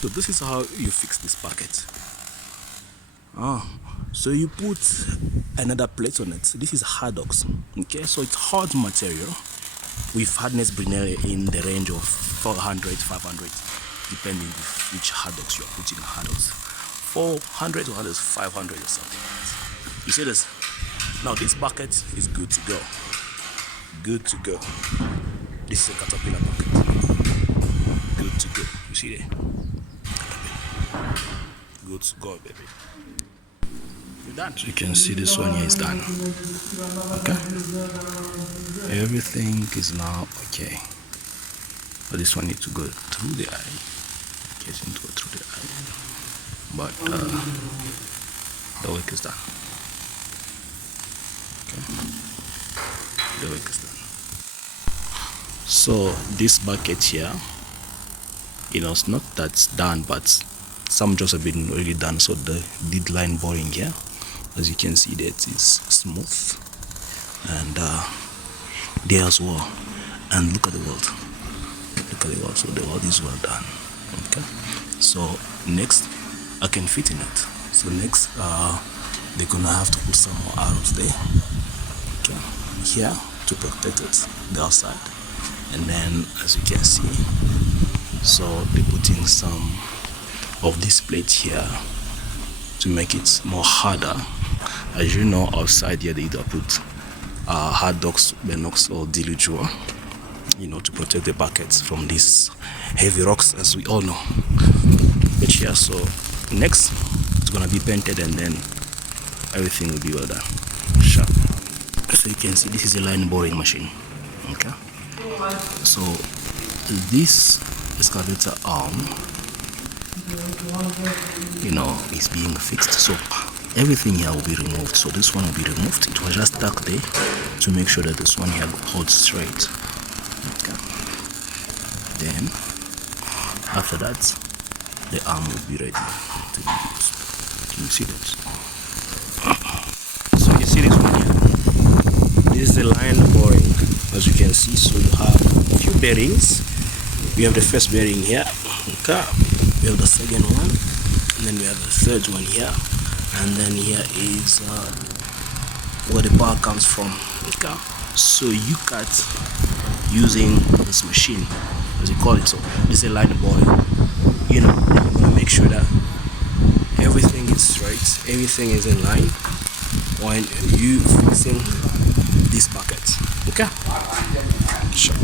So this is how you fix this bucket. So you put another plate on it. This is hardness. Okay, so it's hard material with hardness in the range of 400, 500, depending which hardness you're putting. Hardness 400 to 500 or something. You see this? Now this bucket is good to go. Good to go. This is a caterpillar bucket. Good to go. You see there? Good to go, baby. You're done. So you can see this one here is done. Okay. Everything is now okay. But this one needs to go through the eye. Okay, it needs to go through the eye. But the work is done. Okay. The work is done. So this bucket here, it's not that's done, but some jobs have been already done. So the did line boring here, as you can see, that is smooth, and there as well. And look at the weld. Look at the weld. So the weld is well done. Okay. So next, I can fit in it. So next, they're gonna have to put some more arrows there. Okay. Here to protect it, the outside, and then as you can see, so they're putting some of this plate here to make it more harder. As you know, outside here they either put hard blocks or diluture, to protect the buckets from these heavy rocks, as we all know. But here, so next it's gonna be painted, and then everything will be well done. Sharp. So you can see this is a line boring machine. Okay. So this excavator arm, is being fixed. So everything here will be removed. So this one will be removed. It was just stuck there to make sure that this one here holds straight. Okay. Then after that, the arm will be ready to be used. Can you see that? So you see this one here. This is the line boring, as you can see. So you have a few bearings. We have the first bearing here. Okay. We have the second one, and then we have the third one here, and then here is where the bar comes from. Okay. So you cut using this machine, as you call it. So this is a line boring. You're gonna make sure that everything is straight, everything is in line when you fixing this bucket. Okay. Sure.